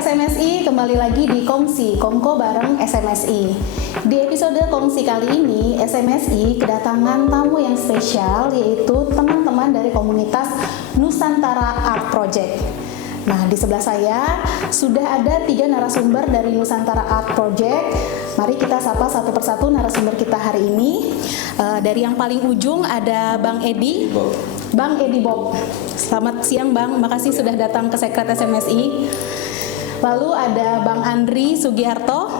SMSI, kembali lagi di Kongsi, Kongko bareng SMSI. Di episode Kongsi kali ini, SMSI kedatangan tamu yang spesial, yaitu teman-teman dari komunitas Nusantara Art Project. Nah, di sebelah saya sudah ada 3 narasumber dari Nusantara Art Project. Mari kita sapa satu persatu narasumber kita hari ini. Dari yang paling ujung ada Bang Edi. Bang Edi Bob. Selamat siang Bang, makasih sudah datang ke Sekret SMSI. Lalu ada Bang Andri Sugiharto.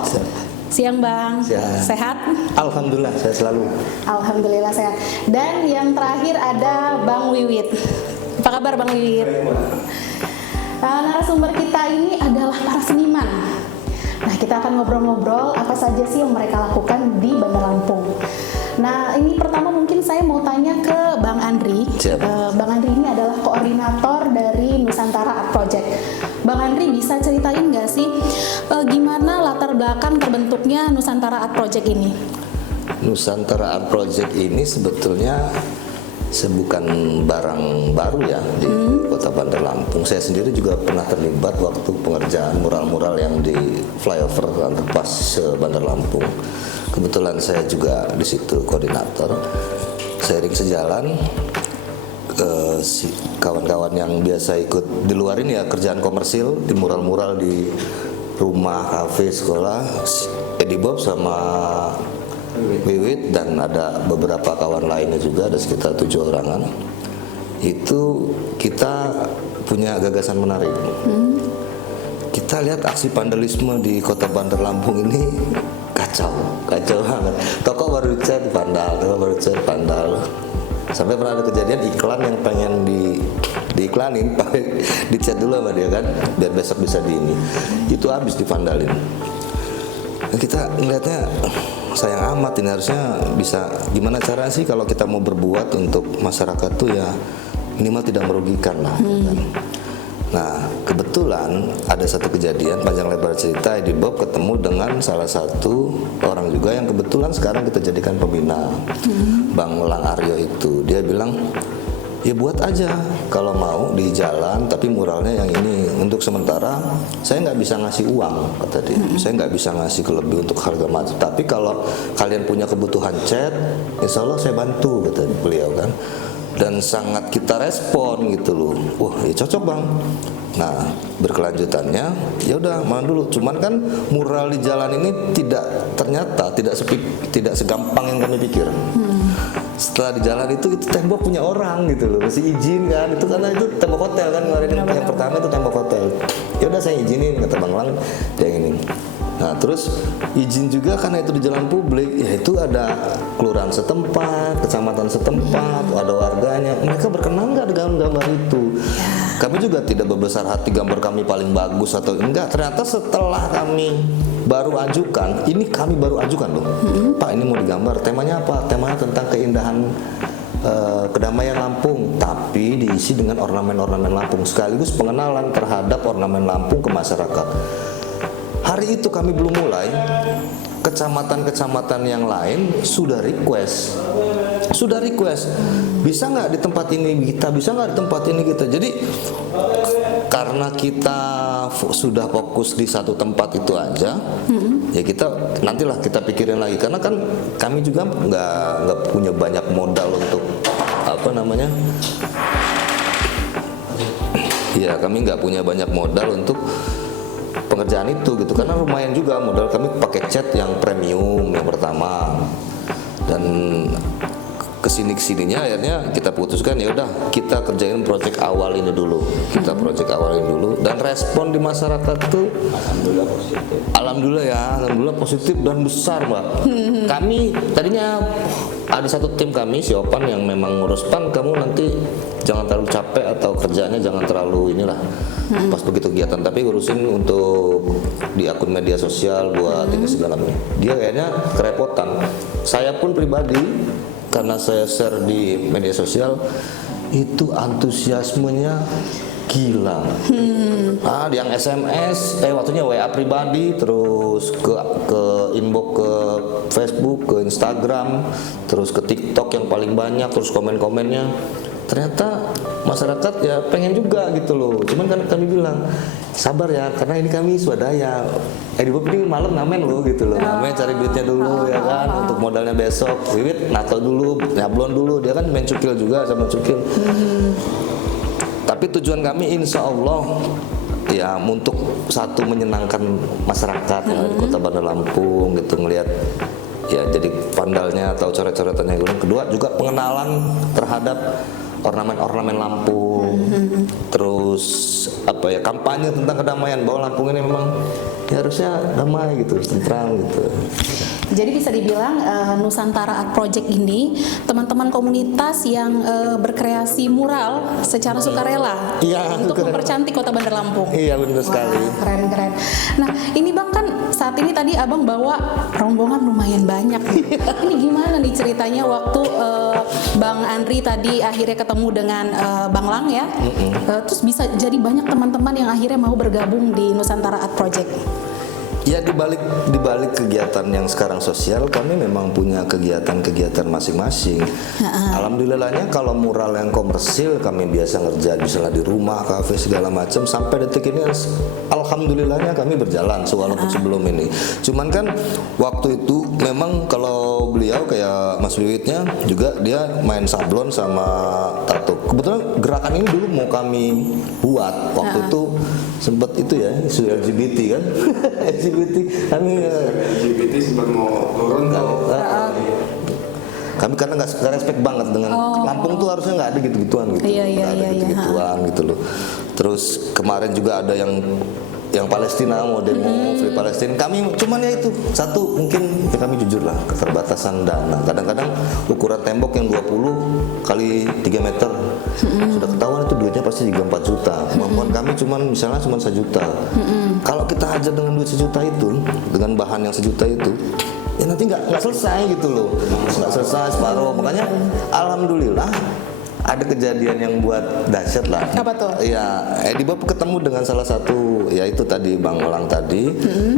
Siang Bang, sehat? Alhamdulillah, saya selalu. Alhamdulillah sehat. Dan yang terakhir ada Bang Wiwit. Apa kabar Bang Wiwit? Narasumber kita ini adalah para seniman. Nah, kita akan ngobrol-ngobrol apa saja sih yang mereka lakukan di Bandar Lampung. Nah, ini pertama mungkin saya mau tanya ke Bang Andri. Bang Andri ini adalah koordinator dari Nusantara Art Project. Bang Andri bisa ceritain nggak sih gimana latar belakang terbentuknya Nusantara Art Project ini? Nusantara Art Project ini sebetulnya bukan barang baru ya di Kota Bandar Lampung. Saya sendiri juga pernah terlibat waktu pengerjaan mural-mural yang di flyover underpass Bandar Lampung. Kebetulan saya juga di situ koordinator. Seiring sejalan kawan-kawan yang biasa ikut di luar ini ya kerjaan komersil di mural-mural di rumah, kafe, sekolah, Edi Bob sama Wiwit dan ada beberapa kawan lainnya juga, ada sekitar 7 orangan. Itu kita punya gagasan menarik. Kita lihat aksi vandalisme di Kota Bandar Lampung ini kacau banget. Toko baru cat vandal. Sampai pernah ada kejadian iklan yang pengen diiklanin, dicat dulu sama dia kan, biar besok bisa itu habis divandalin. Nah, kita ngeliatnya sayang amat, ini harusnya bisa gimana cara sih kalau kita mau berbuat untuk masyarakat tuh ya minimal tidak merugikan lah. Kan? Nah, kebetulan ada satu kejadian, panjang lebar cerita, Edi Bob ketemu dengan salah satu orang juga yang kebetulan sekarang kita jadikan pembina, Bang Lang Aryo itu. Dia bilang, ya buat aja kalau mau di jalan, tapi muralnya yang ini. Untuk sementara saya nggak bisa ngasih uang, kata dia. Saya nggak bisa ngasih lebih untuk harga mati. Tapi kalau kalian punya kebutuhan cat, insya Allah saya bantu, kata beliau kan. Dan sangat kita respon gitu loh. Wah, ya cocok Bang. Nah, berkelanjutannya ya udah mana dulu. Cuman kan mural di jalan ini ternyata tidak segampang yang kami pikir. Setelah di jalan itu tembok punya orang gitu loh, mesti izin kan, itu karena itu tembok hotel kan kemarin yang pertama itu tembok hotel. Ya udah saya izinin, kata Bang Lang, yang ini. Nah terus izin juga karena itu di jalan publik, ya itu ada kelurahan setempat, kecamatan setempat, ada warganya, mereka berkenan nggak dengan gambar itu? Kami juga tidak berbesar hati gambar kami paling bagus atau enggak. Ternyata setelah kami baru ajukan, ini kami baru ajukan loh, Pak ini mau digambar, temanya apa? Temanya tentang keindahan kedamaian Lampung, tapi diisi dengan ornamen-ornamen Lampung sekaligus pengenalan terhadap ornamen Lampung ke masyarakat. Hari itu kami belum mulai, kecamatan-kecamatan yang lain sudah request, bisa nggak di tempat ini kita, bisa nggak di tempat ini kita. Jadi karena kita sudah fokus di satu tempat itu aja, ya kita nantilah kita pikirin lagi, karena kan kami juga nggak punya banyak modal untuk ya kami nggak punya banyak modal untuk pengerjaan itu gitu, karena lumayan juga modal kami pakai cat yang premium yang pertama, dan kesininya akhirnya kita putuskan ya udah kita kerjain proyek awal ini dulu, dan respon di masyarakat tuh alhamdulillah positif dan besar Mbak. Kami tadinya ada satu tim kami si Opan yang memang ngurus, Pan kamu nanti jangan terlalu capek atau kerjanya jangan terlalu inilah pas begitu kegiatan, tapi urusin untuk di akun media sosial buat ini segala macam. Dia kayaknya kerepotan. Saya pun pribadi karena saya share di media sosial itu antusiasmenya gila. Yang SMS, waktunya WA pribadi, terus ke inbox ke Facebook, ke Instagram, terus ke TikTok yang paling banyak, terus komen-komennya ternyata masyarakat ya pengen juga gitu loh. Cuman kan kami bilang sabar ya, karena ini kami swadaya. Edibob ini malam ngamen loh gitu loh. Ngamen cari duitnya dulu ya kan, untuk modalnya besok. Wiwit nato dulu, nyablon dulu. Dia kan main cukil juga sama cukil. Tapi tujuan kami insya Allah ya untuk satu menyenangkan masyarakat ya, di Kota Bandar Lampung gitu, ngelihat ya jadi pandalnya atau coret-coretannya. Kedua juga pengenalan terhadap ornamen-ornamen Lampung. Terus apa ya, kampanye tentang kedamaian bahwa Lampung ini memang ya harusnya damai gitu, tentram gitu. Jadi bisa dibilang Nusantara Art Project ini teman-teman komunitas yang berkreasi mural secara sukarela untuk mempercantik Kota Bandar Lampung. Iya, benar sekali. Keren-keren. Nah, ini Bang, kan saat ini tadi Abang bawa rombongan lumayan banyak nih. Ini gimana nih ceritanya waktu Bang Andri tadi akhirnya ketemu dengan Bang Lang ya? Terus bisa jadi banyak teman-teman yang akhirnya mau bergabung di Nusantara Art Project. Ya di balik kegiatan yang sekarang sosial, kami memang punya kegiatan-kegiatan masing-masing. Alhamdulillahnya kalau mural yang komersil kami biasa ngerjain misalnya di rumah, kafe segala macam, sampai detik ini alhamdulillahnya kami berjalan walaupun sebelum ini. Cuman kan waktu itu memang kalau beliau kayak Mas Wiwitnya juga dia main sablon sama tato. Kebetulan gerakan ini dulu mau kami buat waktu itu sempat itu ya isu LGBT kan. LGBT sempat mau turun kami karena nggak respect banget dengan Lampung tuh harusnya nggak ada gitu-gituan gitu. Nggak ada gitu-gituan gitu loh. Terus kemarin juga ada yang Palestina mau demo Free Palestine. Kami cuman ya itu satu, mungkin ya kami jujur lah, keterbatasan dana. Kadang-kadang ukuran tembok yang 20 kali 3 meter sudah ketahuan itu duitnya pasti juga 4 juta. Kemampuan kami misalnya cuma 1 juta. Kalau kita hajar dengan duit 1 juta itu, dengan bahan yang 1 juta itu, ya nanti nggak selesai gitu loh, nggak selesai separuh. Makanya alhamdulillah ada kejadian yang buat dahsyat lah. Apa tuh? Ya, Edibob ketemu dengan salah satu, ya itu tadi Bang Lang tadi.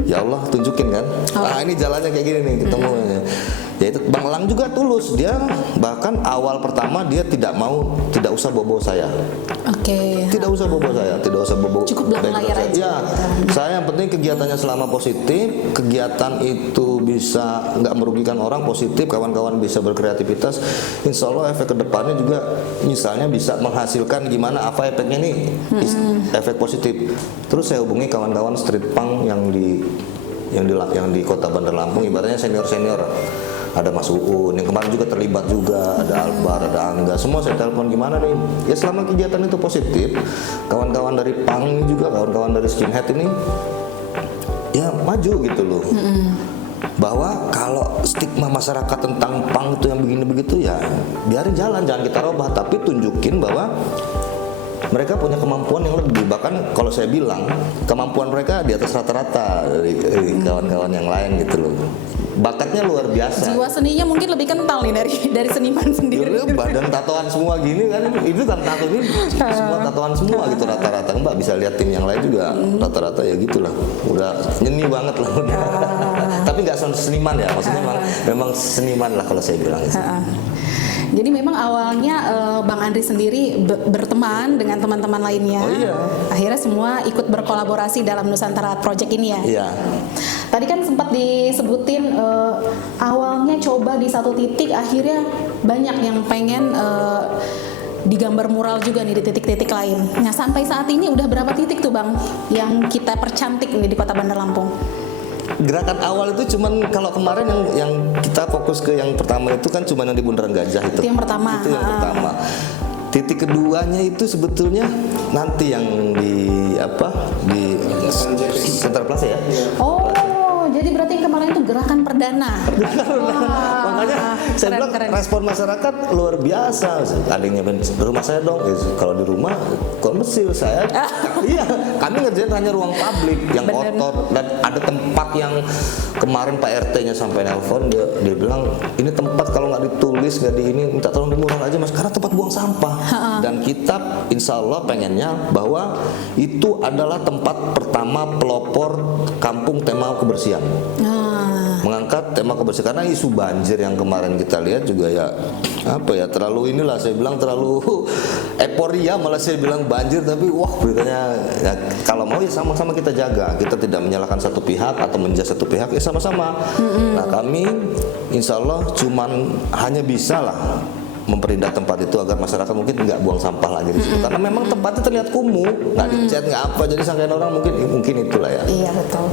Ya Allah tunjukin kan. Nah ini jalannya kayak gini nih ketemu. Ya itu Bang Lang juga tulus. Dia bahkan awal pertama dia tidak usah bobo saya. Oke. Tidak usah bobo saya, tidak usah bobo. Cukup belakang layar aja. Ya, saya yang penting kegiatannya selama positif, kegiatan itu bisa nggak merugikan orang, positif, kawan-kawan bisa berkreativitas. Insya Allah efek kedepannya juga misalnya bisa menghasilkan gimana, apa efeknya nih, efek positif. Terus saya hubungi kawan-kawan street punk yang di Kota Bandar Lampung, ibaratnya senior-senior. Ada Mas Uun yang kemarin juga terlibat juga, ada Albar, ada Angga, semua saya telepon gimana nih. Ya selama kegiatan itu positif, kawan-kawan dari punk ini juga, kawan-kawan dari skinhead ini ya maju gitu loh. Bahwa kalau stigma masyarakat tentang punk itu yang begini begitu ya biarin jalan, jangan kita robah, tapi tunjukin bahwa mereka punya kemampuan yang lebih. Bahkan kalau saya bilang kemampuan mereka di atas rata-rata dari kawan-kawan yang lain gitu loh. Bakatnya luar biasa. Jiwa seninya mungkin lebih kental nih dari seniman sendiri. Dulu badan tatoan semua gini kan, itu kan tato ini semua tatoan semua gitu rata-rata. Mbak bisa lihat tim yang lain juga rata-rata ya gitulah. Udah nyeni banget lah udah. Tapi nggak seniman ya, maksudnya memang seniman lah kalau saya bilang. Jadi memang awalnya Bang Andri sendiri berteman dengan teman-teman lainnya. Akhirnya semua ikut berkolaborasi dalam Nusantara Art Project ini ya. Iya. Tadi kan sempat disebutin awalnya coba di satu titik, akhirnya banyak yang pengen digambar mural juga nih di titik-titik lain. Nah sampai saat ini udah berapa titik tuh Bang yang kita percantik nih di Kota Bandar Lampung? Gerakan awal itu cuman kalau kemarin yang kita fokus ke yang pertama itu kan cuman yang di Bundaran Gajah itu. Itu yang pertama. Itu yang pertama. Titik keduanya itu sebetulnya nanti yang di Center Plaza ya. Oh, jadi berarti yang kemarin itu gerakan perdana. Makanya saya bilang respon masyarakat luar biasa. Ada yang nyampein rumah saya dong. Kalau di rumah komersil saya. Iya, kami ngerjain hanya ruang publik yang kotor dan ada tempat yang kemarin Pak RT-nya sampai nelpon dia bilang ini tempat kalau nggak ditulis nggak di ini minta tolong dimural aja Mas karena tempat buang sampah. Dan kita insya Allah pengennya bahwa itu adalah tempat pertama pelopor kampung tema kebersihan. mengangkat tema kebersihan karena isu banjir yang kemarin kita lihat juga ya apa ya terlalu inilah saya bilang terlalu euforia malah saya bilang banjir tapi wah beritanya ya, kalau mau ya sama-sama kita jaga, kita tidak menyalahkan satu pihak atau menjudge satu pihak ya sama-sama. Nah kami insya Allah cuman hanya bisa lah memperindah tempat itu agar masyarakat mungkin nggak buang sampah lagi di situ karena memang tempatnya terlihat kumuh, nggak dicat nggak apa, jadi sangkain orang mungkin itulah ya. Iya betul.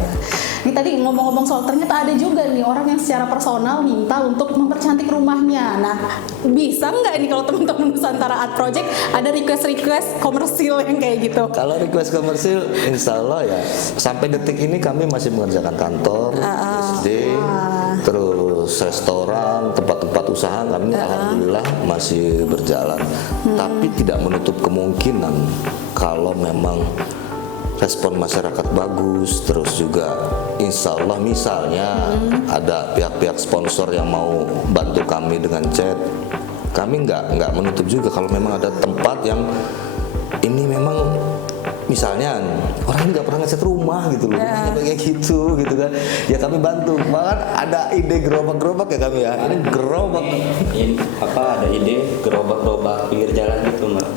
Ini tadi ngomong-ngomong soal ternyata ada juga nih orang yang secara personal minta untuk mempercantik rumahnya. Nah bisa nggak ini kalau teman-teman Nusantara Art Project ada request komersil yang kayak gitu? Kalau request komersil, insya Allah ya sampai detik ini kami masih mengerjakan kantor, SD, terus restoran, tempat-tempat usaha kami alhamdulillah masih berjalan. Tapi tidak menutup kemungkinan kalau memang respon masyarakat bagus, terus juga insya Allah misalnya ada pihak-pihak sponsor yang mau bantu kami dengan cat, kami nggak menutup juga kalau memang ada tempat yang ini memang misalnya orang ini nggak pernah ngecat rumah gitu loh, kayak gitu kan, ya kami bantu. Bahkan ada ide gerobak-gerobak ya kami ya, ini gerobak. Ini apa ada ide gerobak-gerobak pinggir jalan gitu mbak,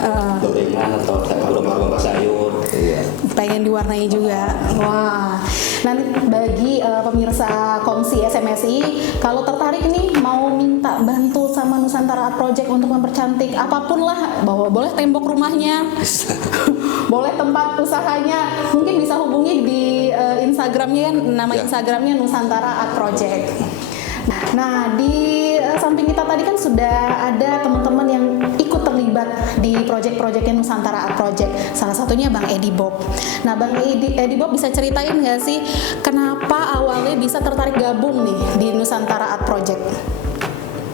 gorengan atau gerobak-gerobak sayur. Iya. Pengen diwarnai juga. Wah. Nanti bagi pemirsa Kongsi SMSI kalau tertarik nih mau minta bantu sama Nusantara Art Project untuk mempercantik apapun lah, bahwa boleh tembok rumahnya, boleh tempat usahanya, mungkin bisa hubungi di Instagramnya ya, nama Instagramnya Nusantara Art Project. Nah di samping kita tadi kan sudah ada teman-teman yang ikut terlibat di proyek-proyeknya Nusantara Art Project. Salah satunya Bang Edi Bob. Nah Bang Edi Bob bisa ceritain nggak sih kenapa awalnya bisa tertarik gabung nih di Nusantara Art Project?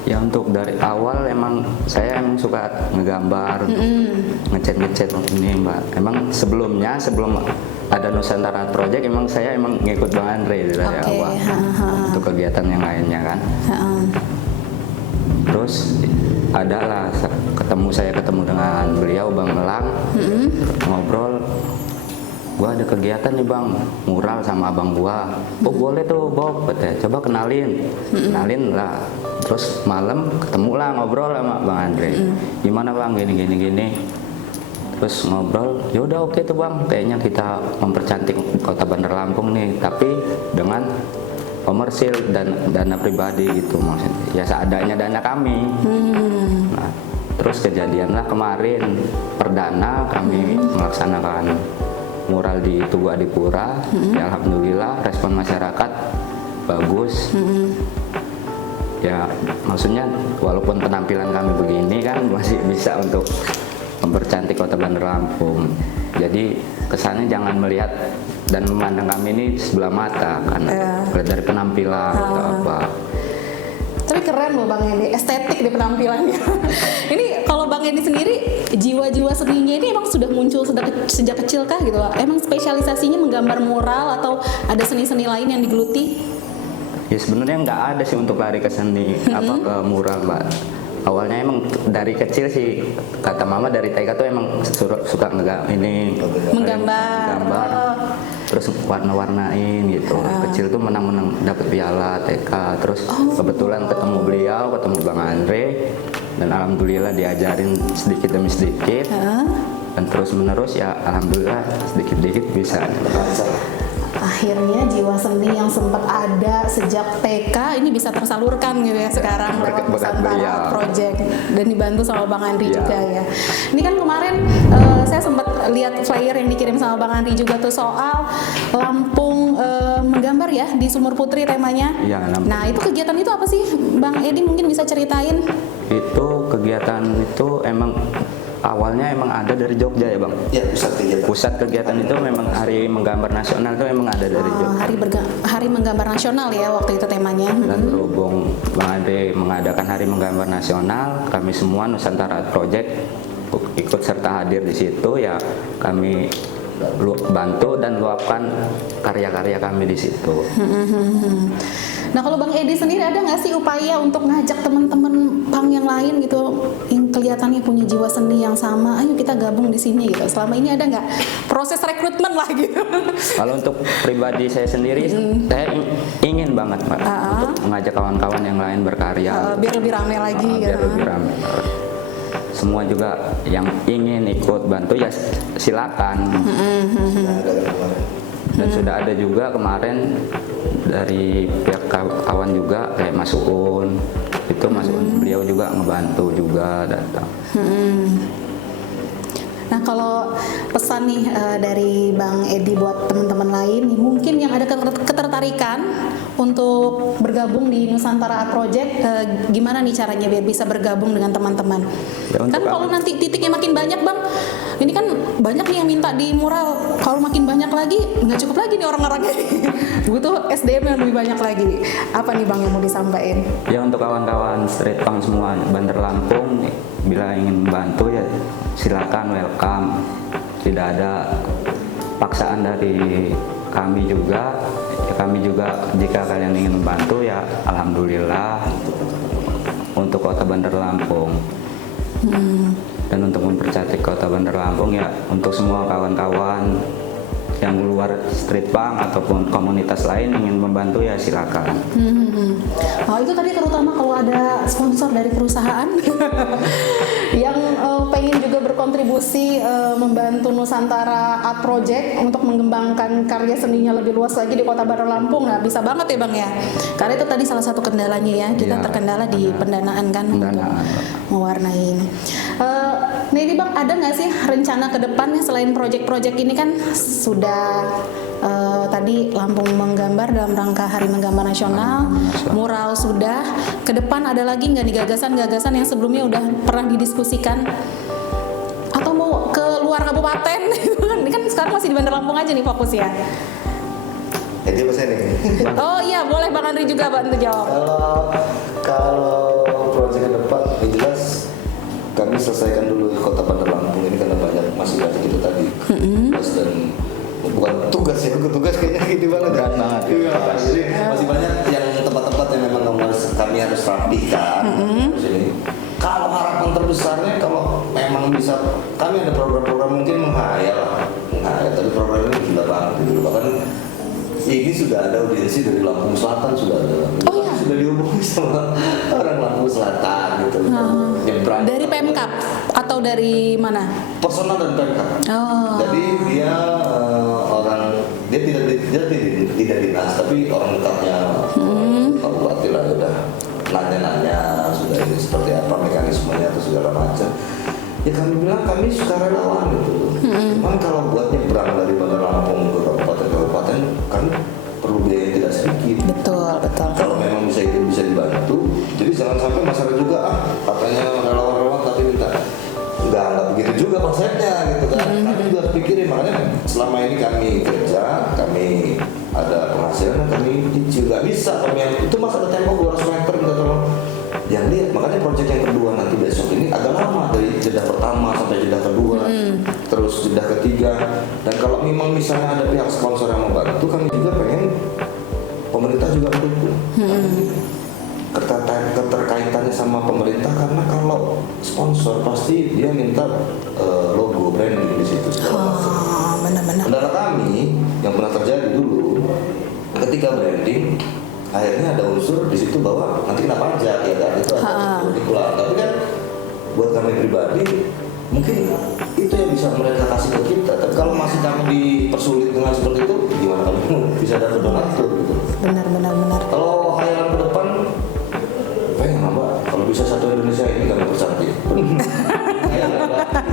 Ya untuk dari awal saya emang suka ngegambar, ngecat ini mbak. Emang sebelum ada Nusantara Art Project saya ngikut Bang Andre dari awal untuk kegiatan yang lainnya kan. Terus adalah saya ketemu dengan beliau Bang Melang, ngobrol. Gua ada kegiatan nih bang, mural sama abang gua. Oh boleh tuh Bob, coba kenalin lah. Terus malam ketemu lah ngobrol sama Bang Andre. Gimana bang, gini. Terus ngobrol, yaudah oke tuh bang, kayaknya kita mempercantik kota Bandar Lampung nih, tapi dengan komersil dan dana pribadi gitu maksudnya. Ya seadanya dana kami. Nah, terus kejadianlah kemarin perdana kami melaksanakan mural di Tugu Adipura. Ya alhamdulillah respon masyarakat bagus. Ya maksudnya walaupun penampilan kami begini kan masih bisa untuk mempercantik kota Bandar Lampung. Jadi kesannya jangan melihat dan memandang kami ini sebelah mata karena dari penampilan atau apa. Tapi keren loh Bang Edi, estetik di penampilannya. Ini kalau Bang Edi sendiri jiwa-jiwa seninya ini emang sudah muncul sejak kecil kah gitu? Emang spesialisasinya menggambar mural atau ada seni-seni lain yang digeluti? Ya sebenarnya nggak ada sih untuk lari ke seni ke mural mbak. Awalnya emang dari kecil sih kata mama dari TK tuh emang suka menggambar. Terus warna-warnain gitu. Kecil tuh menang-menang dapat piala TK. Terus kebetulan ketemu beliau, ketemu Bang Andre, dan alhamdulillah diajarin sedikit demi sedikit. Dan terus menerus ya alhamdulillah sedikit-sedikit bisa. Akhirnya jiwa seni yang sempat ada sejak TK ini bisa tersalurkan gitu ya sekarang lewat Nusantara Project dan dibantu sama Bang Andri juga ya. Ini kan kemarin saya sempat lihat flyer yang dikirim sama Bang Andri juga tuh soal Lampung menggambar ya di Sumur Putri temanya. Ya, nah itu kegiatan itu apa sih Bang Edi mungkin bisa ceritain? Itu kegiatan itu emang awalnya emang ada dari Jogja ya bang? Ya pusat kegiatan itu memang Hari Menggambar Nasional itu emang ada dari Jogja. Hari Menggambar Nasional ya waktu itu temanya. Dan berhubung Bang Ade mengadakan Hari Menggambar Nasional, kami semua Nusantara Art Project ikut serta hadir di situ ya, kami bantu dan luapkan karya-karya kami di situ. Nah kalau Bang Edi sendiri ada nggak sih upaya untuk ngajak teman-teman pang yang lain gitu, yang kelihatannya punya jiwa seni yang sama, ayo kita gabung di sini gitu. Selama ini ada nggak proses rekrutmen lah gitu? Kalau untuk pribadi saya sendiri, saya ingin banget Mbak untuk mengajak kawan-kawan yang lain berkarya. Biar lebih rame lagi Biar gitu. lebih rame. Semua juga yang ingin ikut bantu ya silakan. Dan sudah ada juga kemarin dari pihak kawan juga kayak Mas Uun, itu Mas Uun beliau juga ngebantu juga datang. Nah kalau pesan nih dari Bang Edi buat teman-teman lain nih, mungkin yang ada ketertarikan untuk bergabung di Nusantara Art Project, gimana nih caranya biar bisa bergabung dengan teman-teman? Ya, Kan kalau nanti titiknya makin banyak Bang, ini kan banyak nih yang minta di mural, kalau makin banyak lagi nggak cukup lagi nih orang-orangnya, butuh SDM yang lebih banyak lagi. Apa nih Bang yang mau disampaikan? Ya untuk kawan-kawan street punk semua Bandar Lampung, bila ingin membantu ya silakan, welcome. Tidak ada paksaan dari kami juga. Ya, kami juga jika kalian ingin membantu ya alhamdulillah untuk Kota Bandar Lampung. Dan untuk mempercantik Kota Bandar Lampung ya untuk semua kawan-kawan yang luar street punk ataupun komunitas lain ingin membantu ya silakan. Oh itu tadi terutama kalau ada sponsor dari perusahaan yang pengen juga berkontribusi membantu Nusantara Art Project untuk mengembangkan karya seninya lebih luas lagi di Kota Bandar Lampung. Nah bisa banget ya Bang ya, karena itu tadi salah satu kendalanya ya, kita Ya, terkendala di pendanaan kan untuk mewarnai ini. Nah ini Bang, ada nggak sih rencana ke depannya selain proyek-proyek ini kan sudah tadi Lampung Menggambar dalam rangka Hari Menggambar Nasional, mural sudah, ke depan ada lagi nggak nih gagasan-gagasan yang sebelumnya udah pernah didiskusikan? Atau mau ke luar kabupaten? Ini kan sekarang masih di Bandar Lampung aja nih fokus ya. Jadi apa saya nih? Oh iya, boleh Bang Andri juga bantu jawab. Kalau proyek ke depan, yang jelas kami selesaikan dulu Kota Bandar Lampung ini karena banyak masih ada itu tadi. Tugas dan bukan tugas ya, tugas kayaknya gitu banget. Berat banget. Iya, jadi masih banyak yang tempat-tempat yang memang kami harus rapikan. Terus ini. Kalau harapan terbesarnya kalau memang bisa, kami ada program-program mungkin menghayal, tapi program ini sudah banget dulu. Bahkan ini sudah ada audiensi dari Lampung Selatan sudah ada. Oh iya. Sudah dihubungi sama orang Lampung Selatan gitu. Nyebrang. Dari Pemkab atau dari mana? Personal dan Pemkab. Oh. Jadi dia orang dia tidak dinas tapi orang dekatnya Pak Bupati lah udah nanya-nanya sudah ini seperti apa mekanismenya atau segala macam. Ya kami bilang kami sukarelawan gitu. Cuman kalau buat nyebrang dari Bandar Lampung ke kabupaten kami perlu biaya yang tidak sedikit. Betul. Kalau memang bisa itu bisa dibantu, jadi jangan sampai masyarakat juga katanya relawan-relawan tapi minta nggak begitu juga konsepnya gitu kan. Kami juga harus pikirin, makanya selama ini kami kerja, kami ada penghasilan, kami juga bisa kami itu masa ada tembok 200 meter minta tolong. Yang lihat, makanya proyek yang kedua nanti besok ini agak lama dari jeda pertama sampai jeda kedua, terus jeda ketiga. Dan kalau memang misalnya ada pihak sponsor yang membantu, kami juga pengen pemerintah juga mendukung. Keterkaitannya sama pemerintah karena kalau sponsor pasti dia minta logo branding di situ. Benar-benar. Kendala kami yang pernah terjadi dulu ketika branding akhirnya ada unsur di situ bahwa nanti kena pajak ya kan, itu ada unsur. Tapi kan buat kami pribadi mungkin itu yang bisa mereka kasih ke kita. Tapi kalau masih kami dipersulit dengan seperti itu, gimana kami bisa dapat donatur gitu. Benar. Kalau hayalan ke depan, pengen Mbak, kalau bisa satu Indonesia ini kami bercantik.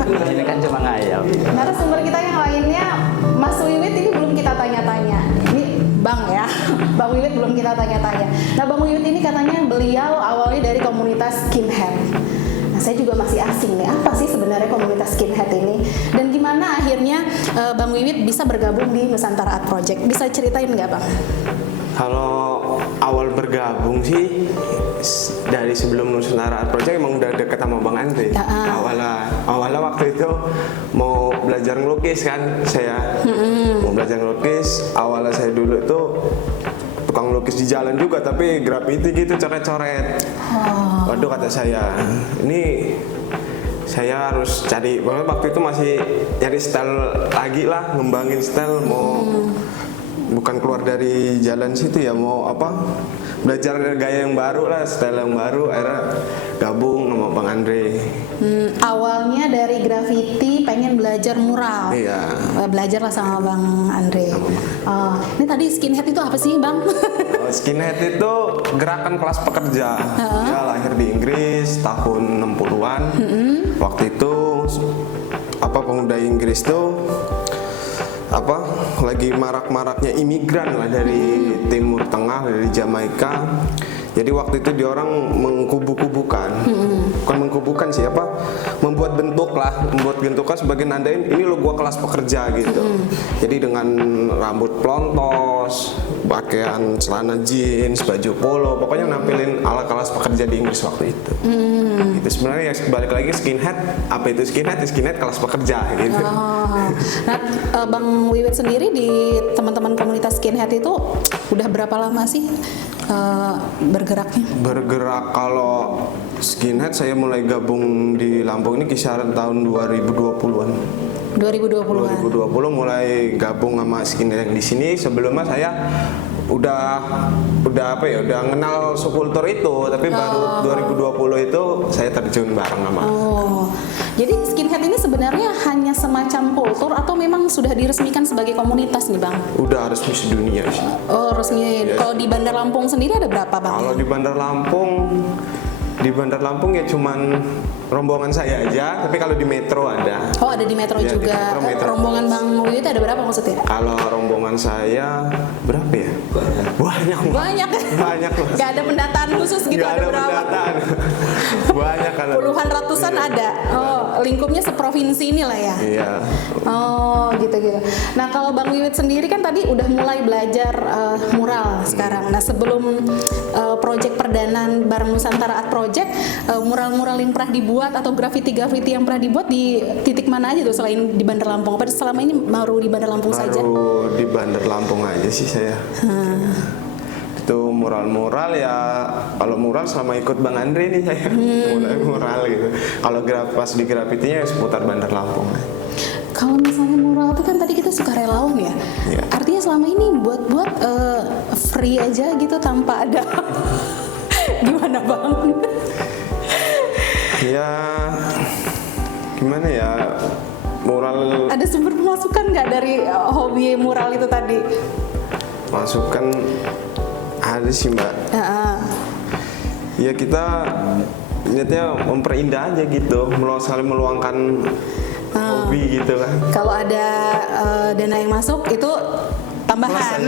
Ini kan cuma ngayal. Narasumber kita yang lainnya, Mas Wiwit ini belum kita tanya-tanya. Ini Bang ya, Bang Wiwit belum kita tanya-tanya. Nah Bang Wiwit ini katanya beliau awalnya dari komunitas skinhead. Nah saya juga masih asing nih, apa sih sebenarnya komunitas skinhead ini? Dan gimana akhirnya Bang Wiwit bisa bergabung di Nusantara Art Project? Bisa ceritain nggak Bang? Kalau awal bergabung sih dari sebelum Nusantara Art Project emang udah deket sama Bang Andri. Awalnya waktu itu mau belajar ngelukis kan saya. Mau belajar ngelukis, awalnya saya dulu itu tukang lukis di jalan juga, tapi graffiti gitu coret-coret. Waduh, kata saya, ini saya harus cari, waktu itu masih cari style lagi lah, ngembangin style, mau bukan keluar dari jalan situ ya, mau apa, belajar gaya yang baru lah, style yang baru, akhirnya gabung sama Bang Andre. Awalnya dari graffiti pengen belajar mural. Iya. Belajar lah sama Bang Andre. Ini tadi skinhead itu apa sih, Bang? Skinhead itu gerakan kelas pekerja. Dia lahir di Inggris tahun 60-an. Waktu itu pemuda Inggris tuh lagi marak-maraknya imigran lah dari Timur Tengah, dari Jamaika. Jadi waktu itu dia orang mengkubu-kubukan, bukan mengkubukan sih, membuat bentuk kan sebagai nandain ini lo gua kelas pekerja gitu. Jadi dengan rambut plontos, pakaian celana jeans, baju polo, pokoknya nampilin ala kelas pekerja di Inggris waktu itu. Itu sebenarnya ya balik lagi skinhead, apa itu skinhead? Skinhead kelas pekerja gitu. Nah, Bang Wiwit sendiri di teman-teman komunitas skinhead itu udah berapa lama sih bergeraknya? Bergerak kalau skinhead saya mulai gabung di Lampung ini kisaran tahun 2020-an. 2020 mulai gabung sama skinhead yang di sini. Sebelumnya saya udah kenal subkultur itu, tapi baru 2020 itu saya terjun bareng sama. Jadi skinhead ini sebenarnya hanya semacam kultur atau memang sudah diresmikan sebagai komunitas nih, Bang? Udah resmi sedunia sih. Oh, resmi. Yes. Kalau di Bandar Lampung sendiri ada berapa, Bang? Kalau di Bandar Lampung ya cuman rombongan saya aja, tapi kalau di metro ada. Oh, ada di metro ya, juga. Di metro. Rombongan Bang Wiwit ada berapa maksudnya? Kalau rombongan saya berapa ya? Banyak. Banyak. Gak ada pendataan khusus gitu? Gak ada berapa? pendataan. Banyak kalau. Puluhan ratusan iya. ada. Oh, lingkupnya seprovinsi inilah ya. Iya. Oh, gitu. Nah, kalau Bang Wiwit sendiri kan tadi udah mulai belajar mural sekarang. Nah, sebelum proyek perdana bareng Nusantara Art Project, mural-mural yang pernah dibuat atau graffiti-graffiti yang pernah dibuat di titik mana aja tuh selain di Bandar Lampung? Apa selama ini baru di Bandar Lampung saja? Baru di Bandar Lampung aja sih saya. Itu mural-mural ya, kalau mural sama ikut Bang Andre nih saya. Mulai mural gitu. Kalau pas di grafitinya ya seputar Bandar Lampung. Kalau misalnya mural itu kan tadi kita suka relawan ya. Iya. Artinya selama ini buat free aja gitu tanpa ada gimana, Bang? Ya gimana ya, mural Ada sumber pemasukan nggak dari hobi mural itu tadi? masukan ada sih, Mbak. Ya kita niatnya memperindah aja gitu, saling meluangkan hobi gitu kan. Kalau ada dana yang masuk itu tambahan.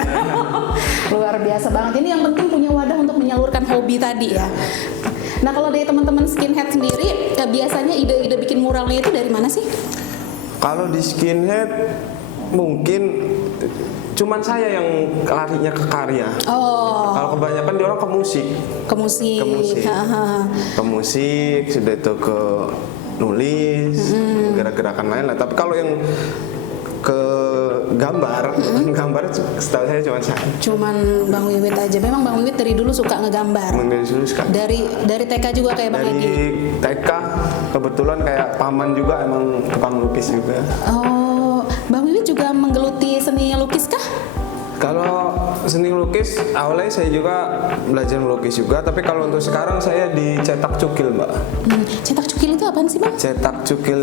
Luar biasa banget. Ini yang penting punya wadah untuk menyalurkan hobi tadi ya. Nah, kalau dari teman-teman skinhead sendiri, biasanya ide-ide bikin muralnya itu dari mana sih? Kalau di skinhead mungkin cuman saya yang larinya ke karya. Kalau kebanyakan dia orang ke musik. Ke musik. Ke musik, sudah itu ke nulis, gerak-gerakan lain lah. Tapi kalau yang ke gambar setahu saya cuman Bang Wiwit aja. Memang Bang Wiwit dari dulu suka ngegambar. Dari TK juga kayak Bang Edi. Dari TK kebetulan kayak paman juga emang tukang lukis juga. Oh, Bang Wiwit juga menggeluti seni lukis kah? Kalau seni lukis awalnya saya juga belajar melukis juga, tapi kalau untuk sekarang saya dicetak cukil, Mbak. Cetak cukil itu apaan sih, Bang? Cetak cukil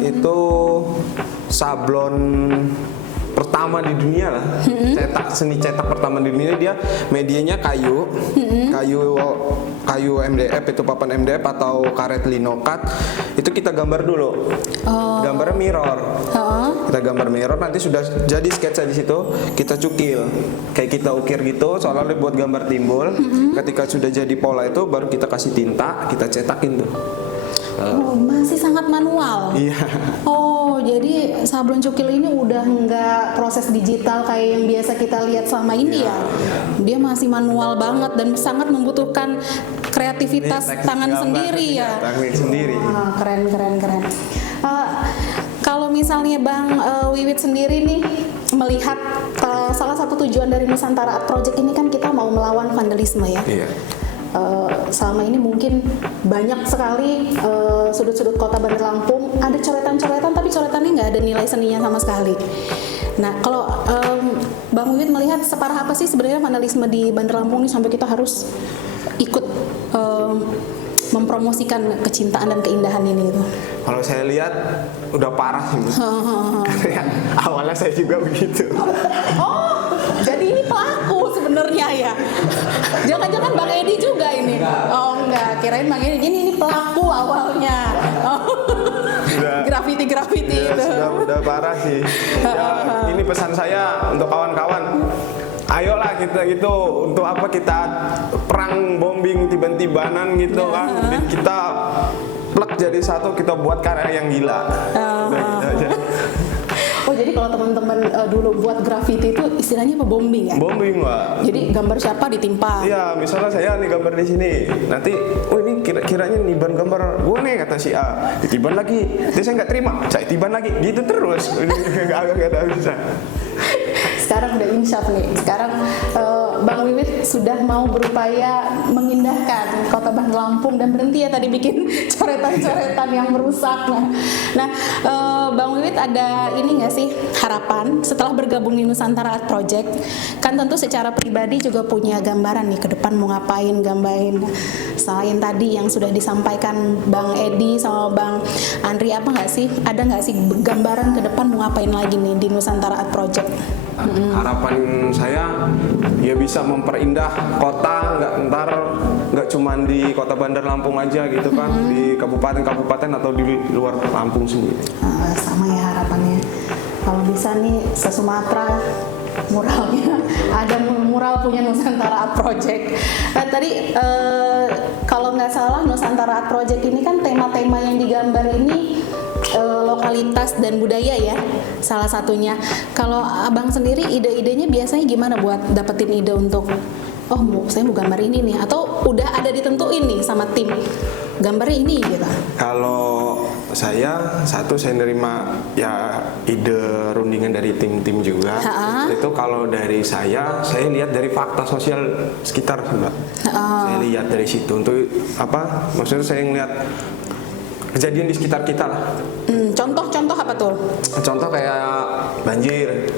itu sablon pertama di dunia lah. Seni cetak pertama di dunia, dia medianya kayu MDF, itu papan MDF atau karet linokat. Itu kita gambar dulu. Gambarnya mirror. Kita gambar mirror, nanti sudah jadi sketsa di situ, kita cukil. Kayak kita ukir gitu, soalnya buat gambar timbul. Ketika sudah jadi pola itu baru kita kasih tinta, kita cetakin tuh. Oh, masih sangat manual. Iya. Oh, jadi sablon cukil ini udah nggak proses digital kayak yang biasa kita lihat selama ini ya. Dia masih manual banget dan sangat membutuhkan kreativitas tangan sendiri ya. Tangan sendiri. Wah, keren. Kalau misalnya Bang Wiwit sendiri nih, melihat salah satu tujuan dari Nusantara Art Project ini kan kita mau melawan vandalisme ya. Iya. Selama ini mungkin banyak sekali sudut-sudut kota Bandar Lampung ada coretan-coretan, tapi coretannya nggak ada nilai seninya sama sekali. Nah, kalau Bang Wiwit melihat separah apa sih sebenarnya vandalisme di Bandar Lampung ini sampai kita harus ikut mempromosikan kecintaan dan keindahan ini gitu? Kalau saya lihat udah parah sih. Awalnya saya juga begitu. Oh, jadi ini pelaku sebenarnya ya? Jangan-jangan Bang Edi juga ini? Oh enggak, kirain Bang Edi ini pelaku awalnya. Oh. Grafiti-grafiti itu. Udah parah sih. Ya, ini pesan saya untuk kawan-kawan. Ayolah kita gitu, untuk apa kita perang bombing tiban-tibanan gitu kan. Kita plek jadi satu, kita buat karya yang gila. Udah gitu aja. Oh, jadi kalau teman-teman dulu buat graffiti itu istilahnya apa, bombing ya? Bombing, Mbak. Jadi gambar siapa ditimpa. Iya, misalnya saya nih gambar di sini. Nanti, oh ini kiranya niban gambar gue nih, kata si A. Ditiban lagi. Dia saya nggak terima. Saya tiban lagi. Gitu terus. Ini agak bisa. Sekarang udah insyaf nih. Sekarang Bang Wiwit sudah mau berupaya mengindahkan kota Bandar Lampung dan berhenti ya tadi bikin coretan-coretan yang merusak. Nah, Bang Wiwit ada ini nggak sih harapan setelah bergabung di Nusantara Art Project? Kan tentu secara pribadi juga punya gambaran nih ke depan mau ngapain, gambarin. Selain tadi yang sudah disampaikan Bang Edi sama Bang Andri, apa nggak sih? Ada nggak sih gambaran ke depan mau ngapain lagi nih di Nusantara Art Project? Harapan saya ya bisa memperindah kota, nggak cuman di kota Bandar Lampung aja gitu kan, di kabupaten-kabupaten atau di luar Lampung sendiri. Sama ya harapannya. Kalau bisa nih se-Sumatera muralnya ada mural punya Nusantara Art Project. Nah, tadi kalau nggak salah Nusantara Art Project ini kan tema-tema yang digambar ini lokalitas dan budaya ya salah satunya. Kalau abang sendiri ide-idenya biasanya gimana buat dapetin ide untuk saya mau gambar ini nih, atau udah ada ditentuin nih sama tim gambarnya ini gitu? Kalau saya nerima ya ide rundingan dari tim-tim juga. Itu kalau dari saya lihat dari fakta sosial sekitar, Mbak. Saya lihat dari situ untuk apa? Maksudnya saya ngeliat kejadian di sekitar kita lah. Contoh apa tuh? Contoh kayak banjir.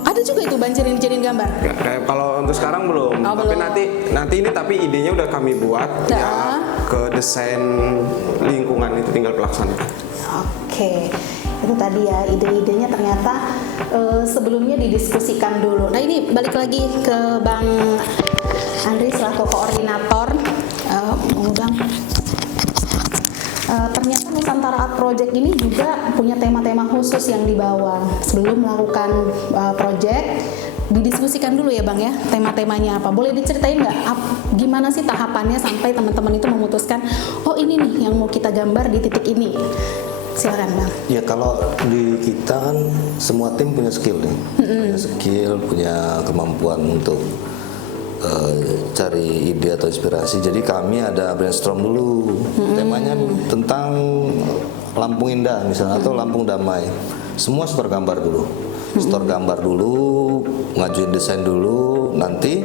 Ada juga itu banjir yang dijadiin gambar? Kayak kalau untuk sekarang belum. Tapi nanti idenya udah kami buat ya ke desain lingkungan itu tinggal pelaksanakan. Oke. Itu tadi ya ide-idenya ternyata sebelumnya didiskusikan dulu. Nah, ini balik lagi ke Bang Andri selaku koordinator. Bang. Ternyata Nusantara Art Project ini juga punya tema-tema khusus yang dibawa. Sebelum melakukan project, didiskusikan dulu ya Bang ya, tema-temanya apa. Boleh diceritain nggak gimana sih tahapannya sampai teman-teman itu memutuskan, oh ini nih yang mau kita gambar di titik ini. Silakan Bang. Ya kalau di kita kan semua tim punya skill nih, punya skill, punya kemampuan untuk cari ide atau inspirasi. Jadi kami ada brainstorm dulu, temanya tentang Lampung Indah misalnya atau Lampung Damai. Semua store gambar dulu, ngajuin desain dulu. Nanti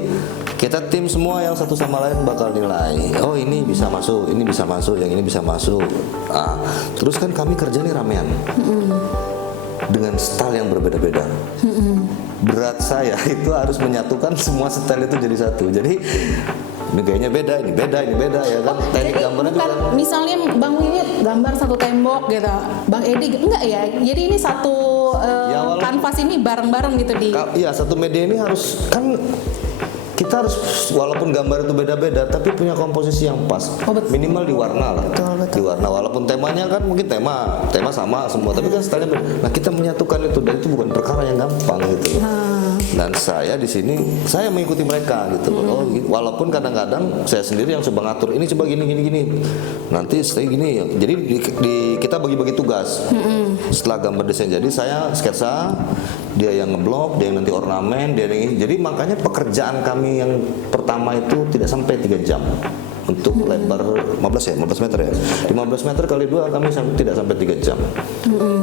kita tim semua yang satu sama lain bakal nilai. Oh ini bisa masuk, ini bisa masuk, yang ini bisa masuk. Terus kan kami kerja nih ramean dengan style yang berbeda-beda. Berat saya itu harus menyatukan semua style itu jadi satu. Jadi ini kayaknya beda, ini beda ya kan. Teknik gambarnya bukan juga. Misalnya Bang Wiwit gambar satu tembok gitu, Bang Edi enggak ya. Jadi ini satu kanvas ini bareng-bareng gitu di. Iya, satu media ini harus kan kita harus walaupun gambar itu beda-beda tapi punya komposisi yang pas. Minimal di warna lah. Betul. Di warna walaupun temanya kan mungkin tema sama semua tapi kan stylenya beda. Nah, kita menyatukan itu dan itu bukan perkara yang gampang gitu. Dan saya di sini saya mengikuti mereka gitu. Walaupun kadang-kadang saya sendiri yang coba ngatur ini coba gini. Nanti stay gini. Jadi kita bagi-bagi tugas. Setelah gambar desain jadi saya sketsa, dia yang ngeblok, dia yang nanti ornamen, dia yang ini. Jadi makanya pekerjaan kami yang pertama itu tidak sampai 3 jam. untuk lebar 15 meter ya. 15 meter kali 2 kami tidak sampai 3 jam.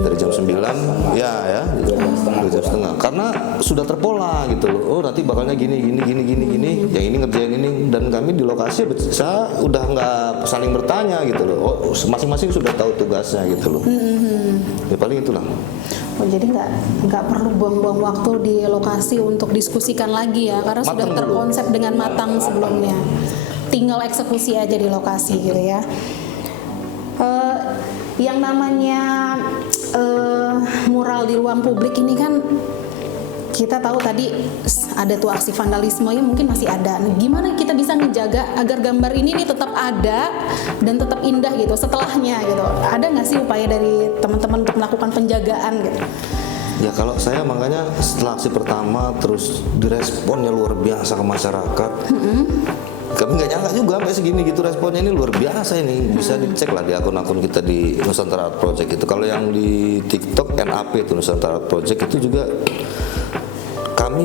Dari jam 9 ya 3 jam setengah. Karena sudah terpola gitu loh. Oh nanti bakalnya gini. Yang ini ngerjain ini, dan kami di lokasi saya udah nggak saling bertanya gitu loh. Oh masing-masing sudah tahu tugasnya gitu loh. Ya paling itulah. Oh, jadi nggak perlu buang-buang waktu di lokasi untuk diskusikan lagi ya, karena sudah terkonsep dengan matang sebelumnya. Tinggal eksekusi aja di lokasi gitu ya. Yang namanya mural di ruang publik ini kan kita tahu tadi ada tuh aksi vandalisme yang mungkin masih ada. Nah, gimana kita bisa menjaga agar gambar ini nih tetap ada dan tetap indah gitu setelahnya gitu? Ada nggak sih upaya dari teman-teman untuk melakukan penjagaan gitu? Ya kalau saya makanya setelah aksi pertama terus diresponnya luar biasa ke masyarakat. Kami nggak nyangka juga sampai segini gitu responnya, ini luar biasa ini. Bisa dicek lah di akun-akun kita di Nusantara Art Project itu. Kalau yang di TikTok NAP itu Nusantara Art Project itu juga kami